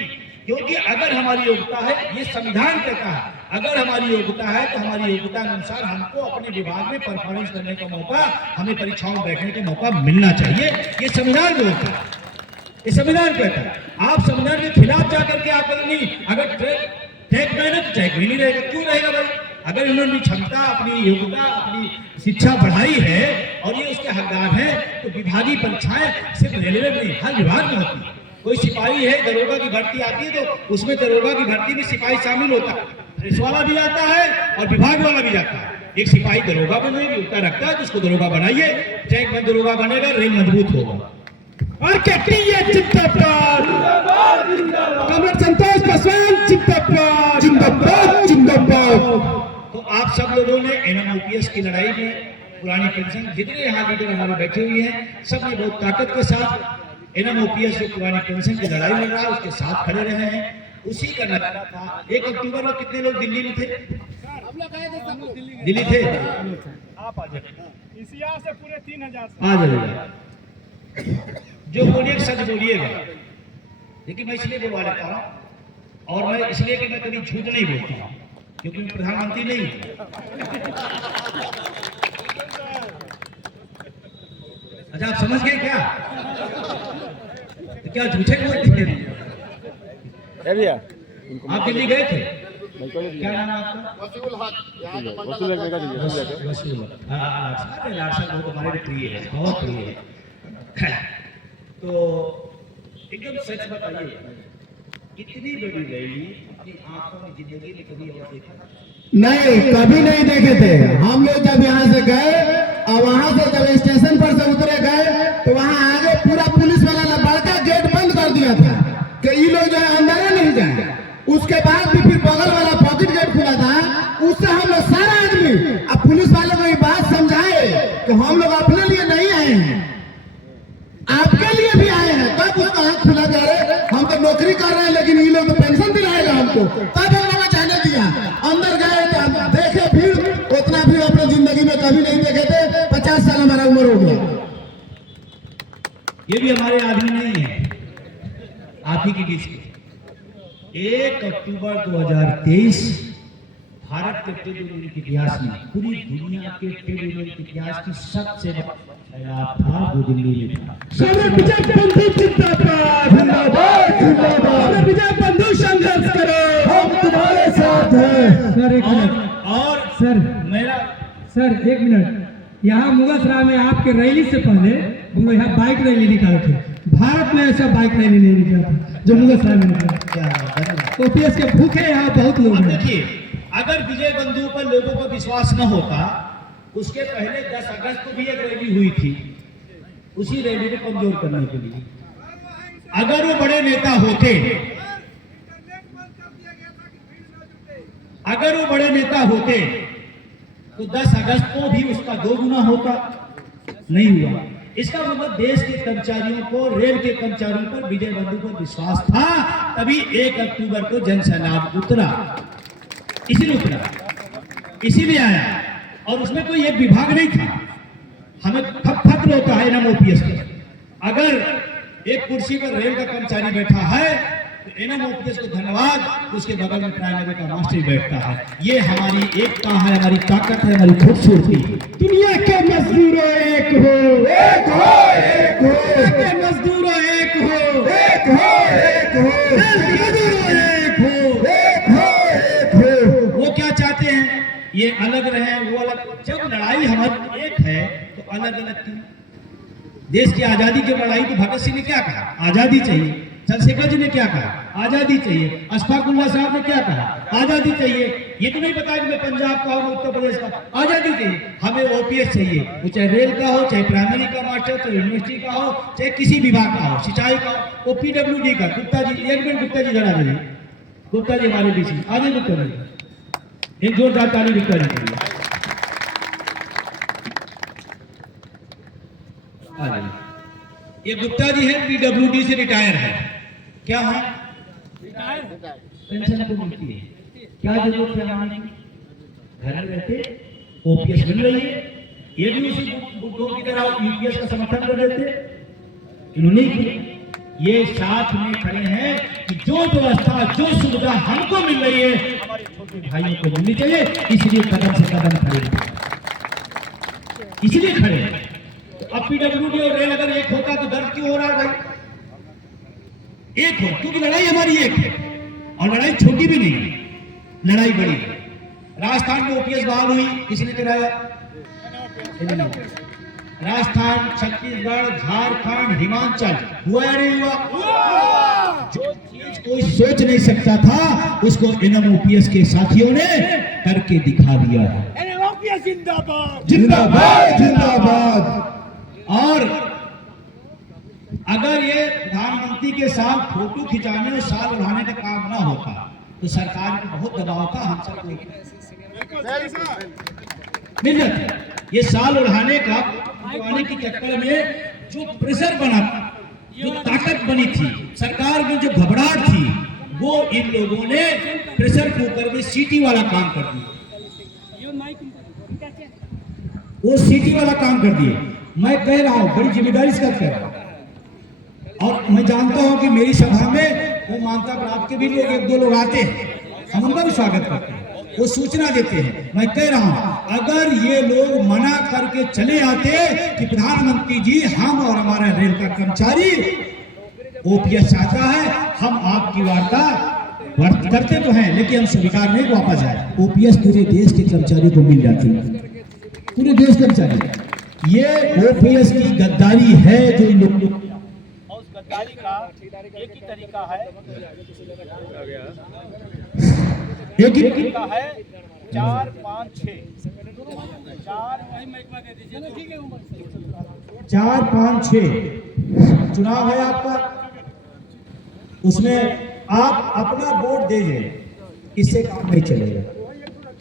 क्योंकि अगर हमारी योग्यता है, ये संविधान कहता है, अगर हमारी योग्यता है तो हमारी योग्यता के अनुसार हमको अपने विभाग में परफॉर्मेंस करने का मौका, हमें परीक्षाओं में बैठने का मौका मिलना चाहिए। ये संविधान जो होता है, ये संविधान कहता है। आप संविधान के खिलाफ जाकर के आप नहीं, अगर टैग मैन है तो टैग मैन ही रहेगा। क्यों रहेगा भाई? अगर इन्होंने क्षमता, अपनी योग्यता, अपनी शिक्षा बढ़ाई है और ये उसके हकदार हैं, तो विभागीय परीक्षाएं सिर्फ रेलवे में नहीं, हर विभाग में होती है। कोई सिपाही है, दरोगा की भर्ती आती है तो उसमें दरोगा की भर्ती में सिपाही शामिल होता है, पुलिस वाला भी जाता है और विभाग वाला भी जाता है। एक सिपाही दरोगा बनने की योग्यता रखता है तो उसको दरोगा बनाइए। टैग मैन दरोगा बनेगा, रेल मजबूत होगा। और कमरेड संतोष पासवान जिंदाबाद जिंदाबाद जिंदाबाद। तो आप सब लोगों ने NMOPS की लड़ाई में पुरानी पेंशन, जितने यहाँ लीडर हमारे बैठे हुए हैं, सब ने बहुत ताकत के साथ NMOPS जो पुरानी पेंशन की लड़ाई लड़ रहा है उसके साथ खड़े रहे हैं। उसी का नतीजा था 1 अक्टूबर में कितने लोग दिल्ली में थे? दिल्ली थे। आप आ जाइए, इसी से पूरे 3000 आ जाइएगा। जो बोलिए सच बोलिएगा, लेकिन मैं इसलिए बोलवा लेता हूँ, और मैं इसलिए कि मैं कभी झूठ नहीं बोलता हूँ, क्योंकि मैं प्रधानमंत्री नहीं हूँ। अच्छा, आप समझ गए क्या? क्या झूठे बोलते हैं? आप दिल्ली गए थे? क्या नाम है आपका? वसूल हक। लाडसा बहुत हमारे प्रिय है, बहुत प्रिय है। तो एकदम सच बताइए, इतनी बड़ी रैली अपनी आंखों में जिंदगी में कभी और देखा? नहीं, कभी नहीं देखे थे। हम लोग जब यहाँ से गए और वहाँ से जब स्टेशन पर से उतरे गए तो वहाँ आगे पूरा पुलिस वाला बड़का गेट बंद कर दिया था कि ये लोग जो है अंदर नहीं जाए। उसके बाद भी फिर बगल वाला पॉकेट गेट खुला था, उससे हम लोग सारा आदमी अब पुलिस वाले को ये बात समझाए कि हम लोग अपने लिए नहीं आए हैं, आपके लिए भी आए हैं। तब उसका हाथ खुला जा रहे, हम तो नौकरी कर रहे हैं लेकिन ये लोग तो पेंशन दिलाएगा हमको, तब हम लोग जाने दिया। अंदर गए तो देखे भीड़, उतना भीड़ अपने जिंदगी में कभी नहीं देखे थे। 50 साल हमारा उम्र हो गया। ये भी हमारे आदमी नहीं है, आप ही के बीच में। 1 अक्टूबर 2023 भारत के ट्रेड यूनियन के इतिहास में, पूरी दुनिया के ट्रेड यूनियन के इतिहास की सबसे बड़ा था वो दिल्ली में था। विजय बंधु जिंदाबाद जिंदाबाद जिंदाबाद। विजय बंधु संघर्ष करो, हम तुम्हारे साथ हैं। और सर मेरा सर 1 मिनट, यहाँ मुगलसराय में आपके रैली से पहले हम लोग यहाँ बाइक रैली निकाले थे। भारत में ऐसा बाइक रैली नहीं निकला था जो मुगलसराय में निकला। ओपीएस के भूखे यहाँ बहुत लोग अब हैं। देखिए, अगर विजय बंधु पर लोगों का विश्वास न होता, उसके पहले 10 अगस्त को भी एक रैली हुई थी, उसी रैली को कमजोर करने के लिए। अगर वो बड़े नेता होते, अगर वो बड़े नेता होते तो 10 अगस्त को भी उसका 2 गुना होता, नहीं हुआ। इसका मतलब देश के कर्मचारियों को, रेल के कर्मचारियों पर विजय बंधु पर विश्वास था, तभी 1 अक्टूबर को जन सैलाब उतरा, इसीलिए उतरा, इसीलिए आया। और उसमें कोई एक विभाग नहीं था। हमें फक्र होता है एनएमओपीएस का। अगर एक कुर्सी पर रेल का कर्मचारी बैठा है तो एनएमओपीएस को धन्यवाद, उसके बगल में प्राइमरी का मास्टर बैठता है। ये हमारी एकता है, हमारी ताकत है, हमारी खूबसूरती। दुनिया के मजदूरों एक हो, एक हो, एक हो, के मजदूरों एक हो, एक हो, एक हो, मजदूरों एक हो, एक हो, एक हो। वो क्या चाहते हैं? ये अलग रहे, वो अलग। जब लड़ाई हमारी एक है तो अलग अलग क्यों? देश की आजादी की लड़ाई तो भगत सिंह ने क्या कहा? आजादी चाहिए। चंद्रशेखर जी ने क्या कहा? आजादी चाहिए। अशफाक उल्लाह साहब ने क्या कहा? आजादी चाहिए। ये तो नहीं बताया कि मैं पंजाब का हूँ, उत्तर प्रदेश का, आजादी चाहिए। हमें ओपीएस चाहिए, वो चाहे रेल का हो, चाहे प्राइमरी का मास्टर, चाहे यूनिवर्सिटी का हो, चाहे किसी विभाग का हो, सिंचाई का हो, वो पीडब्ल्यूडी का। गुप्ता जी, एक मिनट गुप्ता जी जरा दीजिए। गुप्ता जी हमारे बीच में आगे, गुप्ता जी एक जोरदार ताली गुप्ता जी के लिए। ये गुप्ता जी है, पीडब्ल्यूडी से रिटायर है। क्या है? पेंशन को मिलती है। क्या जरूरत है हमारी? घर में रहते ओपीएस मिल रही है। ये भी उसी बुद्धों की तरह यूपीएस का समर्थन कर देते, इन्होंने किया। ये साथ में खड़े हैं कि जो व्यवस्था, जो सुविधा हमको मिल रही है, हमारे छोटे भाइयों को मिलनी चाहिए, इसलिए कदम से कदम खड़े, इसलिए खड़े हैं। अब पीडब्ल्यूडी और रेल अगर एक होता तो दर्द क्यों हो रहा है भाई? एक हो, क्योंकि लड़ाई हमारी एक है, और लड़ाई छोटी भी नहीं है, लड़ाई बड़ी है। राजस्थान में ओपीएस बहाल हुई, किसने कराया? राजस्थान, छत्तीसगढ़, झारखंड, हिमाचल, हुआ या नहीं हुआ? जो चीज कोई सोच नहीं सकता था, उसको एनएमओपीएस के साथियों ने करके दिखा दिया है। एनएमओपीएस जिंदाबाद, जिंदाबाद, जिंदाबाद। और अगर ये प्रधानमंत्री के साथ फोटो खिंचाने और साल बढ़ाने का काम ना होता तो सरकार को बहुत दबाव था, हम सबको मिल जाता। ये साल बढ़ाने के चक्कर में जो प्रेशर बना था, जो ताकत बनी थी, सरकार में जो घबराहट थी, वो इन लोगों ने प्रेशर कुकर में सीटी वाला काम कर दिया। वो सीटी वाला काम कर दिए। मैं कह रहा हूं, बड़ी जिम्मेदारी से कह रहा हूं, और मैं जानता हूं कि मेरी सभा में वो मानता प्राप्त के भी लोग, 1-2 लोग आते हैं, हम उनका भी स्वागत करते हैं, वो सूचना देते हैं। मैं कह रहा हूं, अगर ये लोग मना करके चले आते कि प्रधानमंत्री जी, हम और हमारा रेल का कर्मचारी ओपीएस चाहता है, हम आपकी वार्ता करते तो हैं, लेकिन हम स्वीकार नहीं, वापस आए। ओपीएस पूरे देश के कर्मचारियों को मिल जाती है, पूरे देश के कर्मचारी। ये ओपीएस की गद्दारी है जो इन लोगों, उस गद्दारी का एक ही तरीका है, एक ही तरीका है 4, 5, 6 4, 5, 6 चुनाव है आपका, उसमें आप अपना वोट दे दें, इससे काम नहीं चलेगा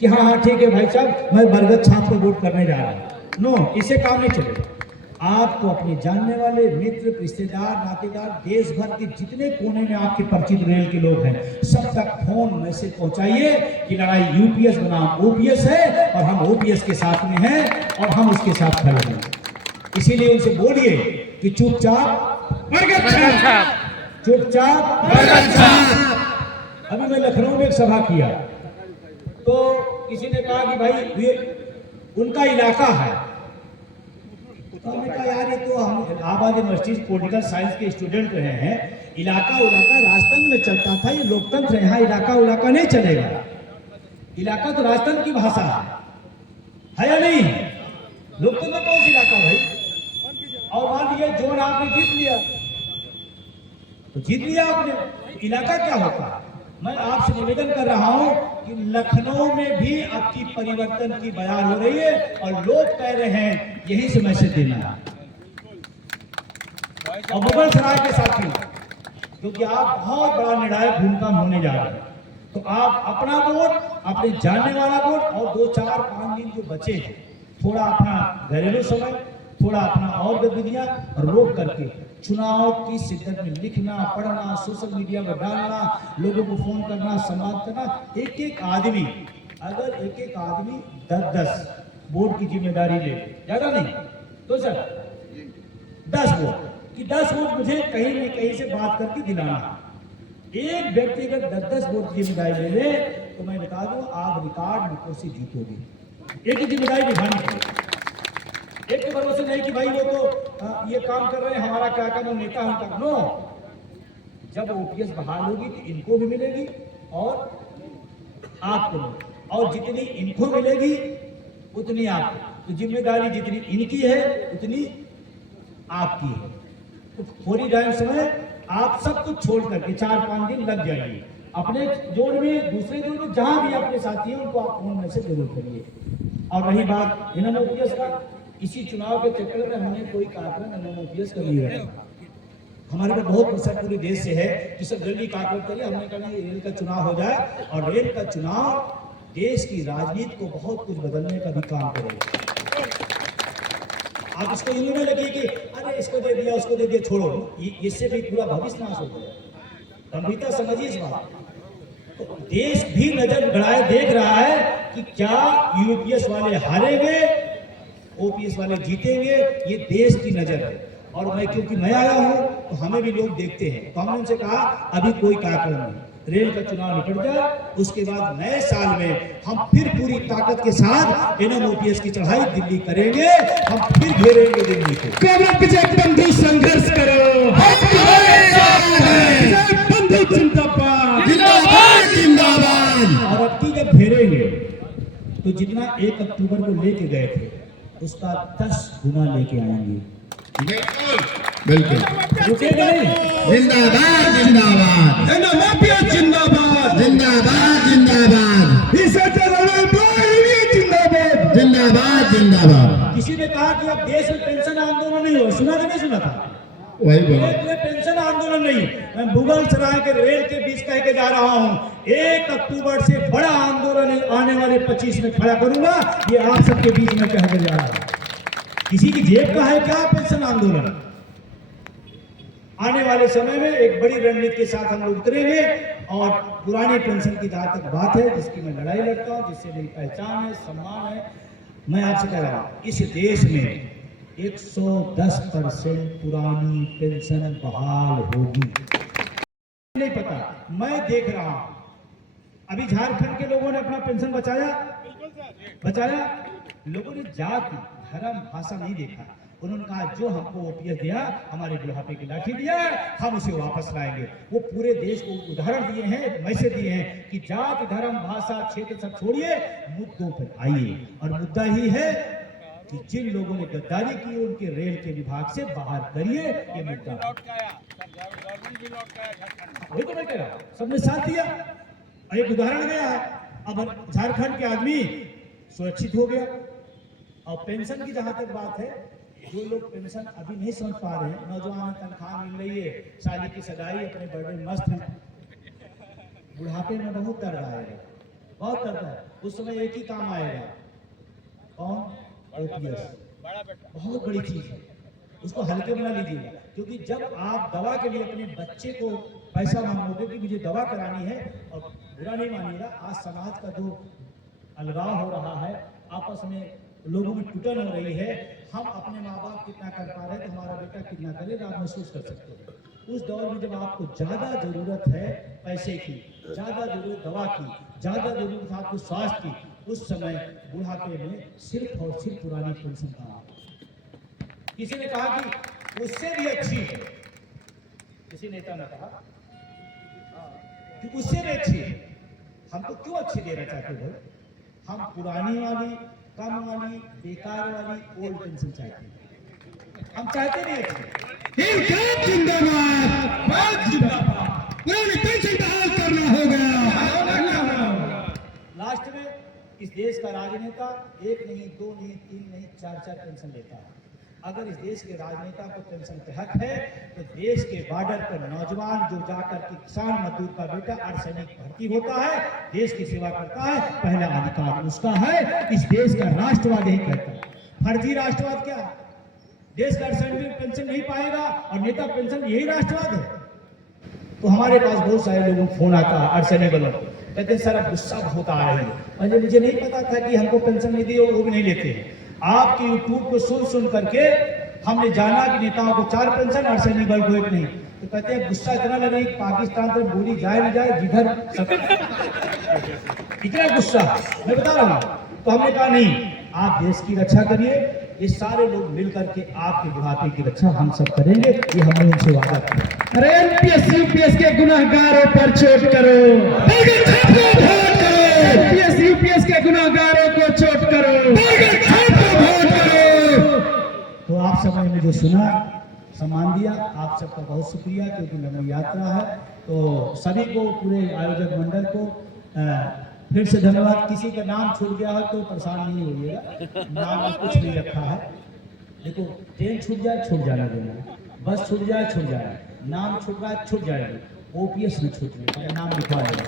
कि हाँ हाँ ठीक है भाई साहब, मैं बरगद छाप पर वोट करने जा रहा हूँ। नो, इससे काम नहीं चलेगा। आपको अपने जानने वाले मित्र, रिश्तेदार, नातेदार, देश भर के जितने कोने में आपके परिचित रेल के लोग हैं, सब तक फोन मैसेज पहुंचाइए कि लड़ाई यूपीएस बनाम ओपीएस है, और हम ओपीएस के साथ में हैं, और हम उसके साथ खड़े हैं। इसीलिए उनसे बोलिए कि चुपचाप बरगद छाप, चुपचाप बरगद छाप। अभी मैं लखनऊ में एक सभा किया, तो किसी ने कहा कि भाई ये उनका इलाका है, तो हमने कहा यार ये तो हम इलाहाबाद यूनिवर्सिटी पॉलिटिकल साइंस के स्टूडेंट रहे हैं, इलाका राजतंत्र में चलता था, ये लोकतंत्र है, यहाँ इलाका नहीं चलेगा। इलाका तो राजतंत्र की भाषा है या नहीं? लोकतंत्र में कौन सी इलाका भाई? और मान लीजिए जोन आपने जीत लिया, तो जीत लिया आपने, इलाका क्या होता? मैं आपसे निवेदन कर रहा हूं कि लखनऊ में भी आपकी परिवर्तन की बयान हो रही है और लोग कह रहे हैं यही से मैसेज देना है। और मुगल सराय के साथी, क्योंकि आप बहुत बड़ा निर्णायक भूमिका होने जा रहे हैं, तो आप अपना वोट, अपने जानने वाला वोट और 2, 4, 5 दिन जो बचे हैं, थोड़ा अपना घरेलू समय, थोड़ा अपना और गतिविधियां रोक करके चुनाव की शिद्दत में लिखना, पढ़ना, सोशल मीडिया पर डालना, लोगों को फोन करना, संवाद करना। एक एक आदमी, अगर एक एक आदमी 10-10 वोट की जिम्मेदारी ले, ज्यादा नहीं तो सर 10 वोट कि 10 वोट मुझे कहीं न कहीं से बात करके दिलाना। एक व्यक्ति अगर 10-10 वोट की जिम्मेदारी ले ले तो मैं बता दूं आप रिकॉर्ड मतों से जीतोगे। एक ही जिम्मेदारी निभानी पड़ेगी, एक के भरोसे नहीं कि भाई वो तो ये काम कर रहे हैं, हमारा क्या काम, नेता हम नो। जब ओपीएस बहाल होगी तो इनको भी मिलेगी और आपको भी, और जितनी इनको मिलेगी उतनी आपको, तो जिम्मेदारी जितनी इनकी है उतनी आपकी है। तो थोड़ी टाइम समय आप सब कुछ छोड़ करके 4-5 दिन लग जाएंगे अपने जोड़ में, दूसरे जोड़ में, जहां भी अपने साथी हैं उनको आप फोन मैसेज जरूर करिए। और रही बात ओपीएस का, इसी चुनाव के चक्कर में हमने कोई कार्यक्रम ओपीएस का नहीं रखा। हमारे पे बहुत प्रेशर पूरे देश से है कि सब जल्दी कार्यक्रम करिए। हमने कहा नहीं, रेल का चुनाव हो जाए, और रेल का चुनाव देश की राजनीति को बहुत कुछ बदलने का भी काम करेगा। आप इसको यूं न लगे कि अरे इसको दे दिया उसको दे दिया, छोड़ो, इससे भी पूरा भविष्य नाश हो गया। गंभीरता समझिए इस बात। तो देश भी नजर गड़ाए देख रहा है कि क्या यूपीएस वाले हारेंगे, ओपीएस वाले जीतेंगे, ये देश की नजर है। और मैं, क्योंकि मैं आया हूं तो हमें भी लोग देखते हैं, तो हमने उनसे कहा अभी कोई कार्यक्रम नहीं, रेल का चुनाव निपट जाए, उसके बाद नए साल में हम फिर पूरी ताकत के साथ ओपीएस की चढ़ाई दिल्ली करेंगे, हम फिर घेरेंगे दिल्ली को। बंधु संघर्ष करो, बंधु जिंदाबाद, जिंदाबाद, जिंदाबाद। और अब की जब घेरेंगे तो जितना 1 अक्टूबर को लेके गए थे उसका 10 गुना लेके आएंगे। बिल्कुल, रुकेगा नहीं। जिंदाबाद, जिंदाबाद, जिंदाबाद, जिंदाबाद, जिंदाबाद, जिंदाबाद, जिंदाबाद, जिंदाबाद, जिंदाबाद। किसी ने कहा कि अब देश में पेंशन आंदोलन नहीं हो, सुना था नहीं सुना था? वही बोला, पेंशन आंदोलन नहीं, मैं मुगल सराय के रेल के बीच कह के जा रहा हूं, 1 अक्टूबर से बड़ा आंदोलन आने वाले 25 में खड़ा करूंगा, ये आप सबके बीच में कह के जा रहा हूं। किसी की जेब का है क्या पेंशन आंदोलन? आने वाले समय में एक बड़ी रणनीति के साथ हम लोग उतरेंगे, और पुरानी पेंशन की जहां तक बात है, जिसकी मैं लड़ाई लड़ता हूं, जिससे मेरी पहचान है, सम्मान है, मैं आपसे कह रहा हूं इस देश में 110% पुरानी पेंशन बहाल होगी। नहीं पता, मैं देख रहा हूं अभी झारखंड के लोगों ने अपना पेंशन बचाया। लोगों ने जाति, धर्म, भाषा नहीं देखा। उन्होंने कहा जो हमको ओपीएस दिया, हमारे बुढ़ापे की लाठी दिया है, हम उसे वापस लाएंगे। वो पूरे देश को उदाहरण दिए हैं, मैसेज दिए हैं कि जाति, धर्म, भाषा, क्षेत्र सब छोड़िए, मुद्दों पर आइए। और मुद्दा ही है कि जिन लोगों ने गद्दारी की उनके रेल के विभाग से बाहर करिए, ये मुद्दा। वही तो मैं कह रहा हूं, सबने साथ दिया, एक उदाहरण गया है। अब झारखंड के आदमी सुरक्षित हो गया। और पेंशन की जहां तक बात है, जो लोग पेंशन अभी नहीं समझ पा रहे हैं, नौजवान तनख्वाह मिल रही है, शादी की सगाई, अपने बर्थडे मस्त है, बुढ़ापे में बहुत दर्द आएगा, बहुत दर्द है। उस समय एक ही काम आएगा, कौन? ओपीएस। बहुत बड़ी चीज है, उसको हल्के बना लीजिएगा। क्योंकि जब आप दवा के लिए अपने बच्चे को पैसा मांगोगे कि मुझे दवा करानी है, और बुरा नहीं मानिएगा, आज समाज का जो अलगाव हो रहा है, आपस में लोगों की टूटन हो रही है, हम अपने माँ बाप कितना कर पा रहे हैं तो हमारा बेटा कितना करेगा, आप महसूस कर सकते हो। उस दौर में जब आपको ज्यादा जरूरत है पैसे की, ज्यादा जरूरत दवा की, ज्यादा जरूरत आपको स्वास्थ्य की, उस समय बुढ़ापे में सिर्फ और सिर्फ पुरानी पेंशन का। किसी ने कहा कि उससे भी अच्छी है, किसी नेता ने कहा कि उससे भी अच्छी है। हमको क्यों अच्छी देना चाहते हो? हम पुरानी वाली कम वाली, बेकार वाली ओल्ड पेंशन चाहते हैं। हम चाहते नहीं अच्छी। इनकलाब जिंदाबाद, जिंदाबाद, पुरानी पेंशन बहाल करना होगा। लास्ट में इस देश का राजनेता एक नहीं, दो नहीं, तीन नहीं, चार पेंशन लेता है। अगर इस देश के राजनेता को पेंशन के हक है तो देश के बॉर्डर पर नौजवान जो जाकर के किसान मजदूर का बेटा अर्धसैनिक भर्ती होता है, देश की सेवा करता है, पहला अधिकार उसका है। इस देश का राष्ट्रवाद यही कहता है। फर्जी राष्ट्रवाद क्या? देश का अर्धसैनिक पेंशन नहीं पाएगा और नेता पेंशन, यही राष्ट्रवाद है। तो हमारे पास बहुत सारे लोगों को फोन आता है अर्धसैनिक वालों को, कहते हैं सर अब गुस्सा बहुत आ रही है, पहले मुझे नहीं पता था कि हमको पेंशन नहीं दी और वो भी नहीं लेते हैं। आपके यूट्यूब को सुन करके हमने जाना कि नेताओं को 4 पेंशन, अर्धसैनिक बल को 1 नहीं। तो कहते हैं गुस्सा इतना लगा कि पाकिस्तान तक गोली जाए न जाए, जिधर इतना गुस्सा मैं बता रहा हूँ। तो हमने कहा नहीं, आप देश की रक्षा करिए, ये सारे लोग मिल करके आपके बुढ़ापे की रक्षा हम सब करेंगे, ये हमने उनसे वादा किया। अरे एमपीएस यूपीएस के गुनाहगारों पर चोट करो, एमपीएस यूपीएस के गुनाहगारों को चोट करो, वोट करो। तो आप सबने मुझे सुना, सम्मान दिया, आप सबका बहुत शुक्रिया, क्योंकि लंबी यात्रा है। तो सभी को, पूरे आयोजक मंडल को फिर से धन्यवाद। किसी का नाम छूट गया हो तो परेशान नहीं होइएगा, नाम कुछ नहीं रखा है। देखो, ट्रेन छूट जाए छूट जाने देना, बस छूट जाए छूट जाए, नाम छूट रहा है छूट जाएगा, ओपीएस में छूट गया, नाम लिखवा देना।